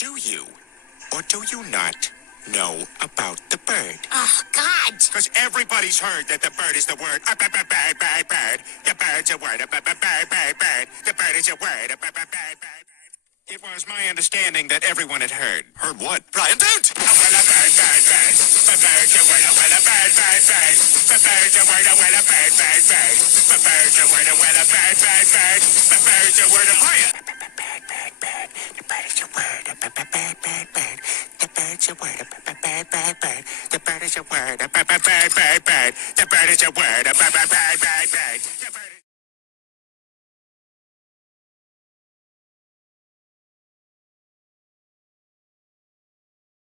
Do you, or do you not, know about the bird? Oh, God. Because everybody's heard that the bird is the word. Bird. The bird's a word. Bird. The bird is a word. Bird. It was my understanding that everyone had heard. Heard what? Brian, don't! Bird. The bird's a word. Bird. The bird's a word. Bird. The bird's a word. Bird. The bird's a word. Quiet! Bird. The bird is a word. Bird. The bird's a word. Bird. The bird is a word. Bird. The bird is a word. Bird.